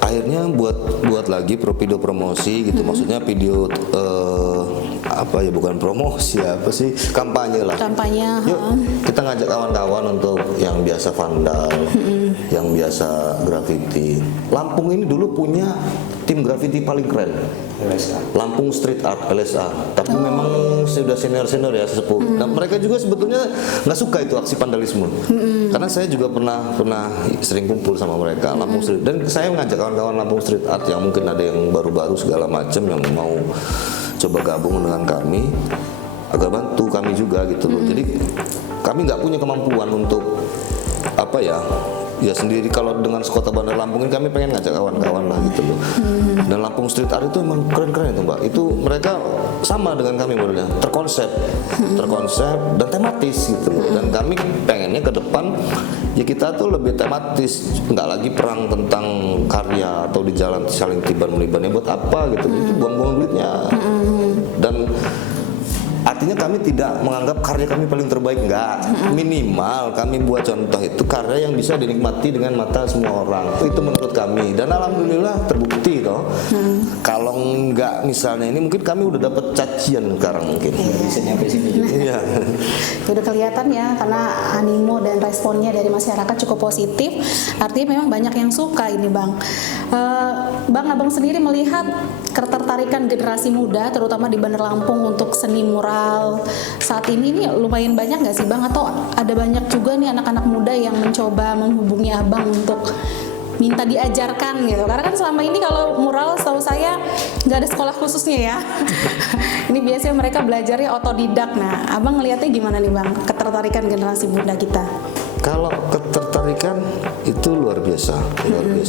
akhirnya buat lagi video promosi gitu. Maksudnya video apa ya, bukan promosi apa sih, kampanye lah. Yuk kita ngajak kawan-kawan untuk yang biasa vandal, yang biasa graffiti. Lampung ini dulu punya tim graffiti paling keren, Lampung Street Art LSA. Tapi memang sudah senior ya, sesepuh. Nah mereka juga sebetulnya nggak suka itu aksi vandalisme. Karena saya juga pernah sering kumpul sama mereka Lampung Street, dan saya mengajak kawan-kawan Lampung Street Art yang mungkin ada yang baru-baru segala macam yang mau coba gabung dengan kami agar bantu kami juga gitu loh. Jadi kami nggak punya kemampuan untuk apa ya sendiri. Kalau dengan Sekota Bandar Lampung ini kami pengen ngajak kawan-kawan lah gitu loh. Dan Lampung Street Art itu emang keren-keren itu Mbak. Itu mereka sama dengan kami modelnya, terkonsep dan tematis gitu loh. Dan kami pengennya ke depan ya kita tuh lebih tematis, nggak lagi perang tentang karya atau di jalan saling tiban-menibannya buat apa gitu. Itu buang-buang duitnya. Dan artinya kami tidak menganggap karya kami paling terbaik, enggak. Minimal kami buat contoh itu karya yang bisa dinikmati dengan mata semua orang. Itu menurut kami, dan alhamdulillah terbukti toh. Kalau enggak misalnya ini mungkin kami udah dapat cacian sekarang mungkin. Bisa nyampe sini juga. Iya. Udah kelihatan ya, karena animo dan responnya dari masyarakat cukup positif. Artinya memang banyak yang suka ini Bang. Bang, abang sendiri melihat ketertarikan generasi muda terutama di Bandar Lampung untuk seni mural saat ini lumayan banyak nggak sih Bang? Atau ada banyak juga nih anak-anak muda yang mencoba menghubungi abang untuk minta diajarkan gitu? Karena kan selama ini kalau mural setahu saya nggak ada sekolah khususnya ya. Ini biasanya mereka belajarnya otodidak. Nah abang ngelihatnya gimana nih Bang, ketertarikan generasi muda kita? Kalau ketertarikan itu luar biasa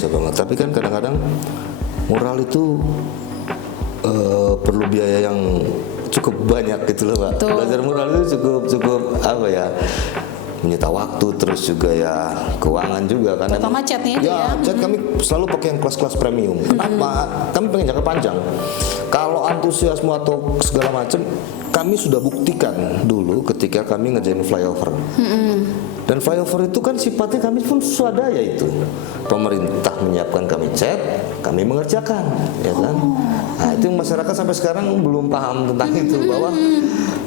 banget. Tapi kan kadang-kadang mural itu perlu biaya yang cukup banyak gitu loh Pak. Belajar mural itu cukup apa ya, menyita waktu, terus juga ya keuangan juga kan. Terutama catnya itu ya. Cat kami selalu pakai yang kelas-kelas premium. Kenapa? Kami pengen jangka panjang. Kalau antusiasme atau segala macam kami sudah buktikan dulu ketika kami ngerjain flyover. Dan flyover itu kan sifatnya kami pun swadaya itu. Pemerintah menyiapkan kami cat, kami mengerjakan, ya kan. Nah itu yang masyarakat sampai sekarang belum paham tentang itu, bahwa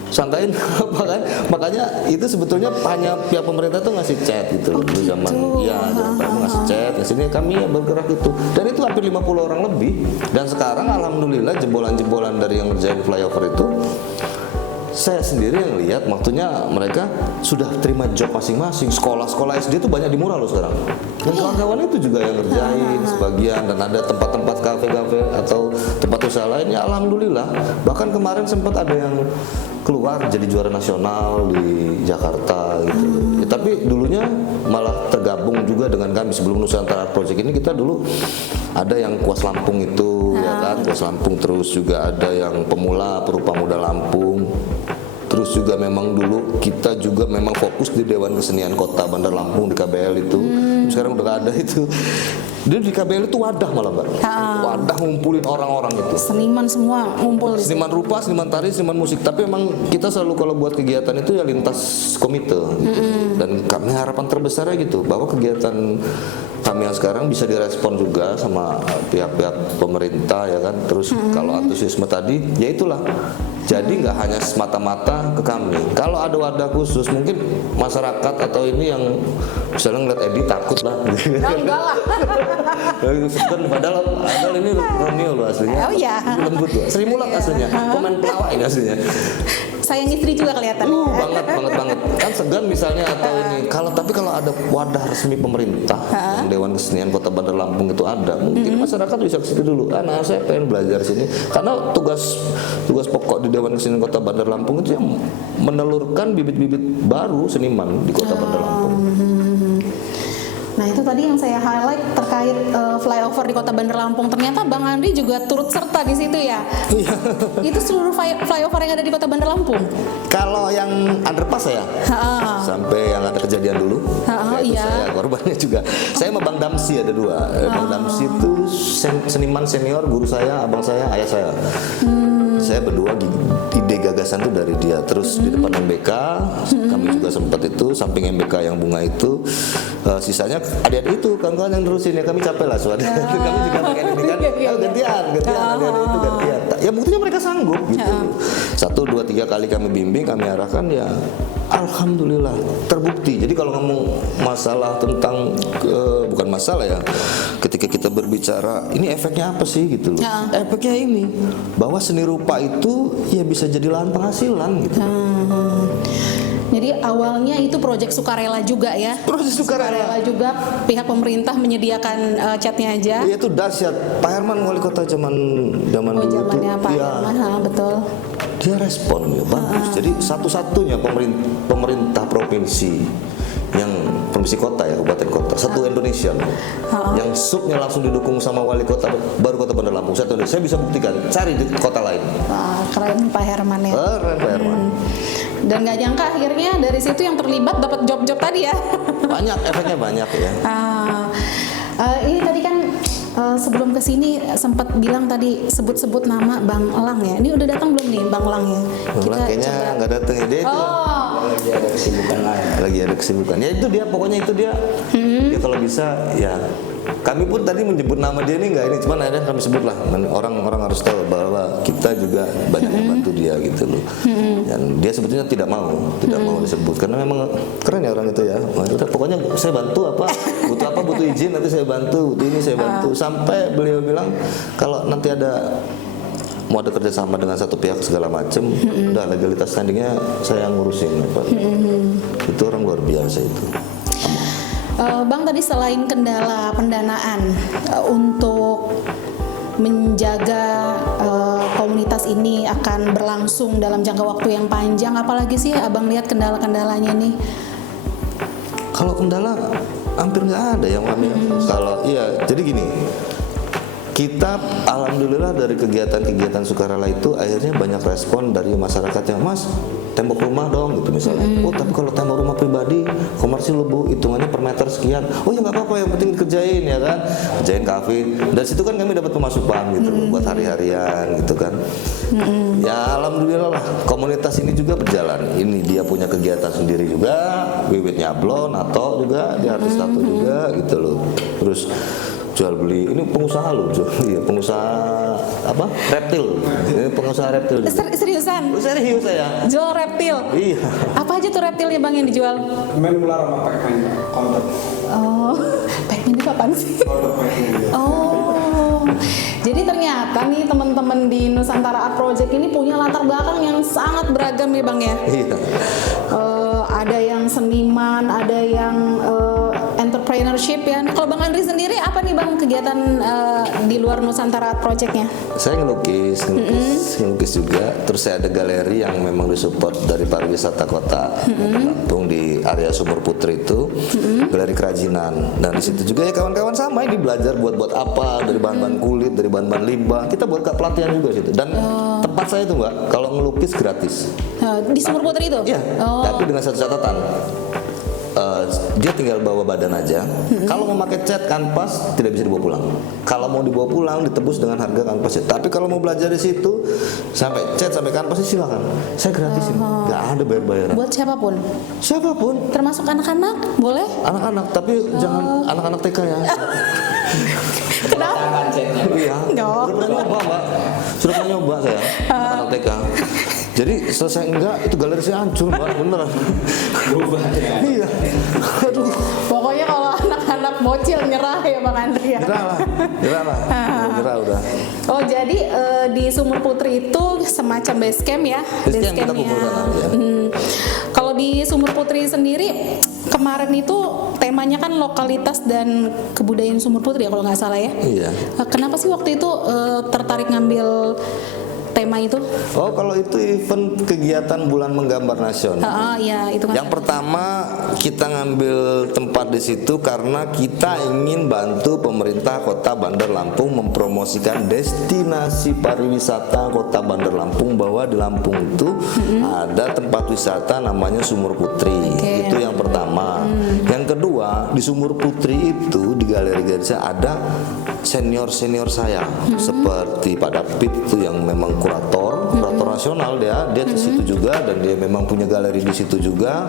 santain apa kan. Makanya itu sebetulnya hanya pihak pemerintah tuh ngasih cat gitu loh. Dulu zaman ngasih cat, di sini kami bergerak itu. Dan itu hampir 50 orang lebih. Dan sekarang alhamdulillah jebolan-jebolan dari yang ngerjain flyover itu saya sendiri yang lihat, waktunya mereka sudah terima job masing-masing. Sekolah-sekolah SD itu banyak di mural loh sekarang. Dan kawan-kawan itu juga yang ngerjain sebagian, dan ada tempat-tempat kafe-kafe atau tempat usaha lainnya. Alhamdulillah. Bahkan kemarin sempat ada yang keluar jadi juara nasional di Jakarta gitu. Ya, tapi dulunya malah tergabung juga dengan kami sebelum Nusantara Art Project ini. Kita dulu ada yang Kuas Lampung itu, ya kan, Kuas Lampung, terus juga ada yang pemula Perupa Muda Lampung. Terus juga memang dulu kita juga memang fokus di Dewan Kesenian Kota Bandar Lampung di KBL itu. Sekarang udah gak ada itu. Dia di KBL itu wadah malah Mbak. Wadah ngumpulin orang-orang itu. Seniman semua ngumpul. Seniman rupa, seniman tari, seniman musik. Tapi emang kita selalu kalau buat kegiatan itu ya lintas komite gitu. Dan kami harapan terbesarnya gitu, bahwa kegiatan kami yang sekarang bisa direspon juga sama pihak-pihak pemerintah ya kan. Terus kalau antusiasme tadi, ya itulah. Jadi nggak hanya semata-mata ke kami. Kalau ada wadah khusus, mungkin masyarakat atau ini yang misalnya ngeliat Edi takut lah. Enggak lah. Padahal ini Romeo loh aslinya. Oh iya. Lembut loh. Sri Mulat aslinya. Pemain pelawak ini aslinya. Sayang istri juga kelihatan. Banget. Kan segan misalnya atau ini. Tapi kalau ada wadah resmi pemerintah, yang Dewan Kesenian Kota Bandar Lampung itu ada, mungkin masyarakat bisa ke situ dulu. Nah, saya pengen belajar sini. Karena tugas pokok di Dewan Kesenian Kota Bandar Lampung itu yang menelurkan bibit-bibit baru seniman di Kota Bandar Lampung. Nah itu tadi yang saya highlight terkait flyover di Kota Bandar Lampung. Ternyata Bang Andri juga turut serta di situ ya. Iya. Itu seluruh flyover yang ada di Kota Bandar Lampung. Kalau yang underpass saya, sampai yang ada kejadian dulu, itu iya. saya korbannya juga. Saya sama Bang Damsi ada dua. Bang Damsi itu seniman senior, guru saya, abang saya, ayah saya. Saya berdua ide gagasan itu dari dia. Terus di depan MBK kami juga sempat itu, samping MBK yang bunga itu, sisanya adik-adik itu kawan-kawan yang nerusin ya. Kami capek lah soalnya. Kami juga pengen ini kan, gantian adik-adik itu gantian. Ya buktinya mereka sanggup gitu. 1, 2, 3 kali kami bimbing, kami arahkan ya. Alhamdulillah terbukti. Jadi kalau ngomong masalah tentang bukan masalah ya, ketika kita berbicara ini efeknya apa sih gitu loh. Efeknya ini bahwa seni rupa itu ya bisa jadi lahan penghasilan gitu. Jadi awalnya itu proyek sukarela juga ya. Proses sukarela juga, pihak pemerintah menyediakan catnya aja. Iya itu dahsyat. Pak Herman wali kota zaman dulu tuh, Zamannya Pak Herman, betul. Dia respon ya bagus. Jadi satu-satunya pemerintah provinsi yang provinsi kota ya, kabupaten kota, satu Indonesia loh, yang subnya langsung didukung sama wali kota baru Kota Bandar Lampung. Saya bisa buktikan, cari di kota lain. Wah, keren Pak Herman ya. Keren Pak Herman. Dan nggak nyangka akhirnya dari situ yang terlibat dapat job-job tadi ya. Banyak, efeknya banyak ya. Ini tadi kan sebelum kesini sempat bilang tadi sebut-sebut nama Bang Elang ya. Ini udah datang belum nih Bang Elang ya? Kayaknya nggak datang ya dia itu. Lagi ada kesibukan. Ya itu dia, pokoknya itu dia. Dia kalau bisa ya. Kami pun tadi menyebut nama dia ini nggak ini, cuman akhirnya kami sebut lah. Orang-orang harus tahu bahwa kita juga banyak membantu dia gitu loh. Dan dia sebetulnya tidak mau disebut karena memang keren ya orang itu ya. Wah, udah, pokoknya saya bantu butuh izin nanti saya bantu, butuh ini saya bantu. Sampai beliau bilang kalau nanti mau ada kerjasama dengan satu pihak segala macem, udah legalitas standingnya saya ngurusin. Itu orang luar biasa itu. Bang tadi selain kendala pendanaan untuk menjaga komunitas ini akan berlangsung dalam jangka waktu yang panjang, apalagi sih Abang lihat kendala-kendalanya nih? Kalau kendala hampir nggak ada yang kami. Kalau iya, jadi gini. Kita alhamdulillah dari kegiatan-kegiatan sukarela itu akhirnya banyak respon dari masyarakat yang Mas tembok rumah dong gitu misalnya. Oh tapi kalau tembok rumah pribadi komersil Bu hitungannya per meter sekian. Oh ya nggak apa-apa yang penting kerjain ya kan, kerjain kafe. Dari situ kan kami dapat pemasukan gitu buat hari-harian gitu kan. Ya alhamdulillah lah komunitas ini juga berjalan. Ini dia punya kegiatan sendiri juga, Wiwit nyablon atau juga dia artis tato juga gitu loh. Terus jual beli ini pengusaha loh, pengusaha apa reptil, ini pengusaha reptil. Seriusan? Serius saya. Jual reptil? Iya. Apa aja tuh reptilnya Bang yang dijual? Main ular sama Pac-Man, kontak. Oh, Pac-Man itu apaan sih? Oh, jadi ternyata nih teman-teman di Nusantara Art Project ini punya latar belakang yang sangat beragam ya Bang ya. Iya. Ada yang seniman, ada yang entrepreneurship ya. Kalau Bang Andri sendiri apa nih Bang kegiatan di luar Nusantara Art Project-nya? Saya ngelukis juga. Terus saya ada galeri yang memang disupport dari pariwisata kota Lampung di area Sumur Putri itu, galeri kerajinan. Dan di situ juga ya kawan-kawan sama ini belajar buat apa dari bahan-bahan kulit, dari bahan-bahan limbah. Kita buat pelatihan juga situ. Dan tempat saya itu Mbak, kalau ngelukis gratis. Di Sumur Putri itu? Iya. Tapi dengan satu catatan. dia tinggal bawa badan aja. Kalau mau pakai cat kanvas tidak bisa dibawa pulang. Kalau mau dibawa pulang ditebus dengan harga kanvasnya. Tapi kalau mau belajar di situ sampai cat sampai kanvasnya silakan. Saya gratisin, nggak ada bayar-bayaran. Buat siapapun, Siapapun, termasuk anak-anak, boleh? anak-anak, tapi jangan anak-anak TK ya. Kenapa? Iya. Oh. Sudah pernah nyoba, Mbak. Sudah pernah nyoba saya anak TK. Jadi selesai enggak itu galeri saya hancur, Mbak. Beneran. Iya. Aduh. Pokoknya kalau anak-anak bocil nyerah ya Bang Andri ya. Nyerah lah. Nyerah udah. Oh jadi di Sumur Putri itu semacam base camp ya? Base camp kita kumpul sana, ya. Kalau di Sumur Putri sendiri kemarin itu temanya kan lokalitas dan kebudayaan Sumur Putri ya kalau nggak salah ya? Iya. Kenapa sih waktu itu tertarik ngambil tema itu? Oh, kalau itu event kegiatan Bulan Menggambar Nasional. Ya itu kan. Yang pertama kita ngambil tempat di situ karena kita ingin bantu pemerintah Kota Bandar Lampung mempromosikan destinasi pariwisata Kota Bandar Lampung, bahwa di Lampung itu ada tempat wisata namanya Sumur Putri. Itu yang pertama. Yang kedua, di Sumur Putri itu di galeri saya ada senior saya seperti Pak David itu yang memang kurator nasional, dia di situ juga, dan dia memang punya galeri di situ juga.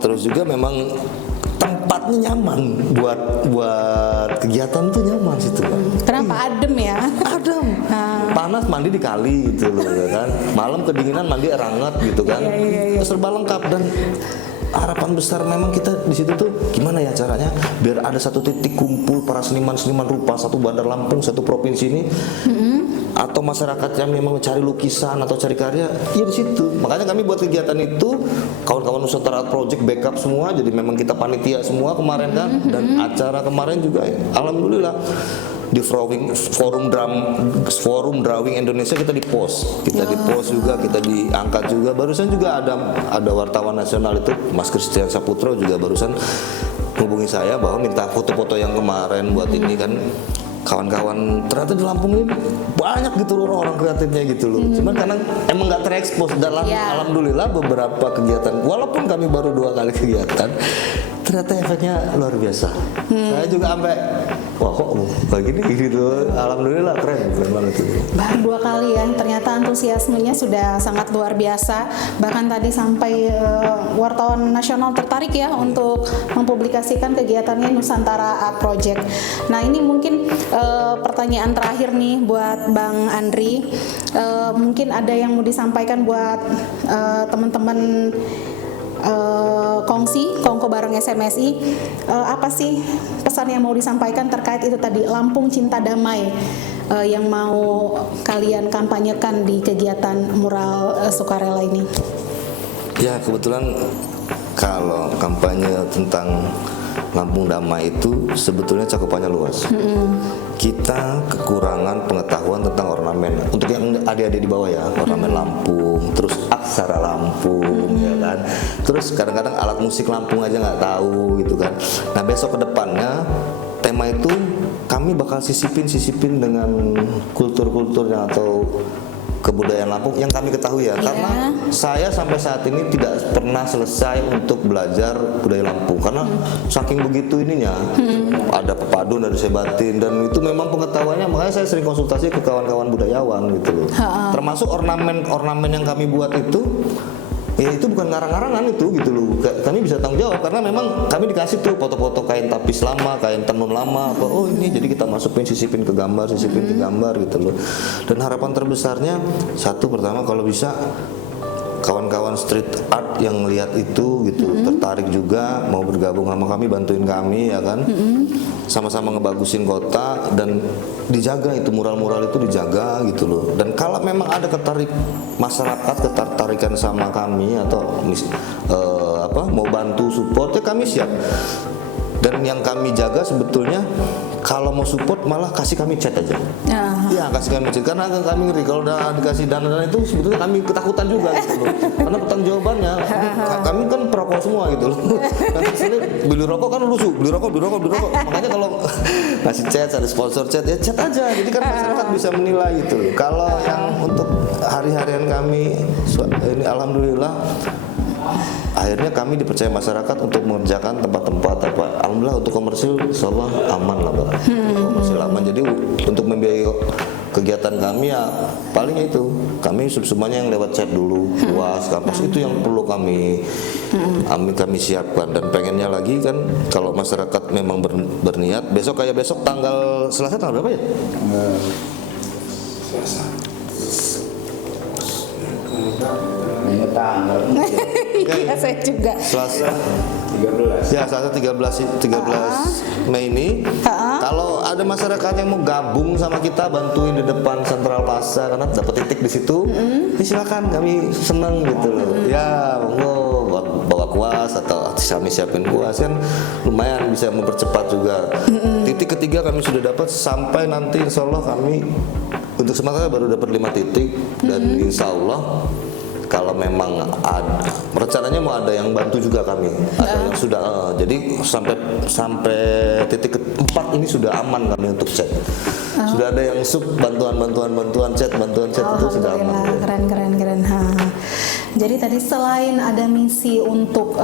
Terus juga memang tempatnya nyaman buat kegiatan tuh, nyaman situ. Kenapa adem ya? Adem. Panas mandi di kali gitu loh ya kan. Malam kedinginan mandi air hangat gitu kan. Terus serba lengkap, dan harapan besar memang kita di situ tuh gimana ya caranya biar ada satu titik kumpul para seniman rupa satu Bandar Lampung, satu provinsi ini, atau masyarakat yang memang cari lukisan atau cari karya, ya di situ. Makanya kami buat kegiatan itu, kawan-kawan Nusantara Art Project backup semua, jadi memang kita panitia semua kemarin kan, dan acara kemarin juga alhamdulillah di forum drawing Indonesia kita di post juga, kita diangkat juga. Barusan juga ada wartawan nasional itu Mas Christian Saputro juga barusan hubungi saya bahwa minta foto-foto yang kemarin buat ini kan. Kawan-kawan ternyata di Lampung ini banyak gitu loh orang kreatifnya gitu loh. Cuman karena emang nggak terekspos, dan alhamdulillah beberapa kegiatan, walaupun kami baru 2 kali kegiatan, ternyata efeknya luar biasa. Saya juga sampai wah kok begini gitu. Alhamdulillah keren banget itu. Baru 2 kali ya, ternyata antusiasmenya sudah sangat luar biasa. Bahkan tadi sampai wartawan nasional tertarik ya untuk mempublikasikan kegiatannya Nusantara Art Project. Nah ini mungkin pertanyaan terakhir nih buat Bang Andri. Mungkin ada yang mau disampaikan buat teman-teman Kongko bareng SMSI, apa sih pesan yang mau disampaikan terkait itu tadi Lampung Cinta Damai yang mau kalian kampanyekan di kegiatan mural sukarela ini? Ya kebetulan kalau kampanye tentang Lampung Damai itu sebetulnya cakupannya luas. Kita kekurangan pengetahuan tentang ornamen. Untuk yang adik-adik di bawah ya, ornamen Lampung, terus aksara Lampung, ya kan. Terus kadang-kadang alat musik Lampung aja nggak tahu gitu kan. Nah besok ke depannya tema itu kami bakal sisipin dengan kultur-kulturnya atau kebudayaan Lampung yang kami ketahui ya, karena saya sampai saat ini tidak pernah selesai untuk belajar budaya Lampung karena saking begitu ininya, ada pepadun, ada sebatin, dan itu memang pengetahuannya, makanya saya sering konsultasi ke kawan-kawan budayawan gitu loh. Termasuk ornamen yang kami buat itu, ya itu bukan ngarang-ngarangan itu gitu loh. Kami bisa tanggung jawab karena memang kami dikasih tuh foto-foto kain tapis lama, kain tenun lama, apa oh ini jadi kita sisipin ke gambar gitu loh. Dan harapan terbesarnya satu, pertama kalau bisa kawan-kawan street art yang lihat itu gitu tertarik juga mau bergabung sama kami, bantuin kami ya kan, sama-sama ngebagusin kota dan dijaga itu mural-mural itu dijaga gitu loh. Dan kalau memang ada masyarakat ketertarikan sama kami atau mau bantu support ya kami siap. Dan yang kami jaga sebetulnya kalau mau support malah kasih kami chat aja. Ya kasih kami chat karena kami ngeri kalau udah dikasih dana itu sebetulnya kami ketakutan juga gitu loh. Karena pertanggungjawabannya kami kan perokok semua gitu loh. Nanti sini beli rokok kan lusuh, beli rokok. Makanya kalau kasih chat, ada sponsor chat ya chat aja. Jadi kan masyarakat bisa menilai gitu loh. Kalau yang untuk hari-harian kami ini alhamdulillah akhirnya kami dipercaya masyarakat untuk mengerjakan tempat-tempat apa. Alhamdulillah untuk komersil insyaallah aman lah Mbak. Komersil aman. Jadi untuk membiayai kegiatan kami ya paling itu kami semuanya yang lewat chat dulu luas kampus itu yang perlu kami siapkan, dan pengennya lagi kan kalau masyarakat memang berniat besok kayak besok tanggal Selasa tanggal berapa ya? Ini tanggal Iya, saya juga. Selasa 13. ya Selasa 13 Mei ini. Kalau ada masyarakat yang mau gabung sama kita bantuin di depan Sentral Plaza karena dapat titik di situ, ya silakan, kami senang gitu loh. Ya monggo bawa kuas atau kami siapin kuas kan lumayan bisa mempercepat juga. Titik ketiga kami sudah dapat sampai nanti insya Allah kami untuk sementara baru dapat 5 titik dan insya Allah kalau memang ada rencananya mau ada yang bantu juga kami, ada yang sudah jadi sampai titik keempat ini sudah aman kami untuk chat. Sudah ada yang sub bantuan chat itu sudah aman. Keren. Jadi tadi selain ada misi untuk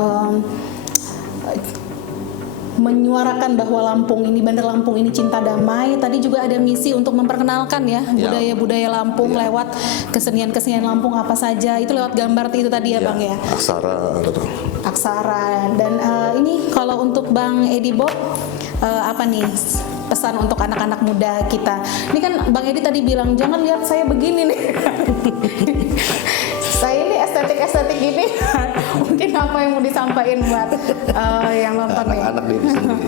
menyuarakan bahwa Lampung ini, Bandar Lampung ini cinta damai, tadi juga ada misi untuk memperkenalkan ya budaya-budaya Lampung lewat kesenian-kesenian Lampung apa saja, itu lewat gambar itu tadi ya Bang ya. Aksara dan ini kalau untuk Bang Edi Bob apa nih pesan untuk anak-anak muda kita? Ini kan Bang Edi tadi bilang jangan lihat saya begini nih. Saya ini estetik gini. Mungkin apa yang mau disampaikan buat yang nonton ya? Anak-anak di sendiri.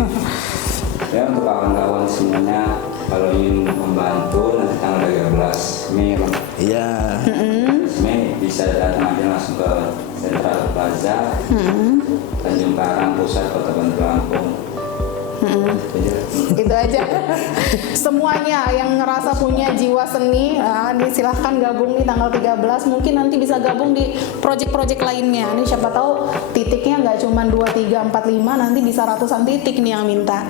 Ya untuk kawan-kawan semuanya kalau ingin membantu nanti tanggal 13 Mei. Iya. Mei bisa datang aja langsung ke Sentral Plaza, Tanjung Karang Pusat, Kota Bandar Lampung. Itu aja. Semuanya yang ngerasa punya jiwa seni, silahkan gabung di tanggal 13. Mungkin nanti bisa gabung di proyek-proyek lainnya. Ini siapa tahu titiknya nggak cuma 2, 3, 4, 5, nanti bisa ratusan titik nih yang minta.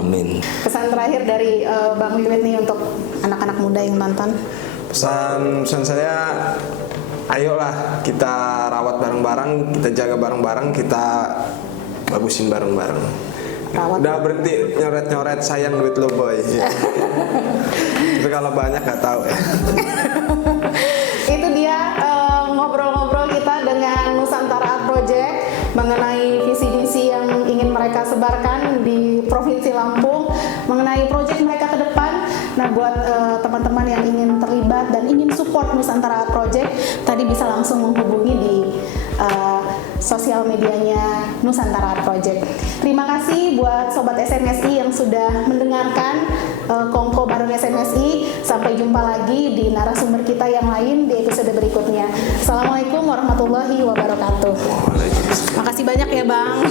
Amin. Pesan terakhir dari Bang Wiwit nih untuk anak-anak muda yang nonton. Pesan saya, ayolah kita rawat bareng-bareng, kita jaga bareng-bareng, kita bagusin bareng-bareng. Udah berhenti nyoret-nyoret sayang duit lo boy. Tapi kalau banyak nggak tahu ya. Itu dia ngobrol-ngobrol kita dengan Nusantara Art Project mengenai visi misi yang ingin mereka sebarkan di Provinsi Lampung, mengenai proyek mereka ke depan. Nah, buat teman-teman yang ingin terlibat dan ingin support Nusantara Art Project, tadi bisa langsung menghubungi di sosial medianya Nusantara Art Project. Terima kasih buat Sobat SMSI yang sudah mendengarkan Kongko bareng SMSI. Sampai jumpa lagi di narasumber kita yang lain di episode berikutnya. Assalamualaikum warahmatullahi wabarakatuh. Makasih banyak ya Bang.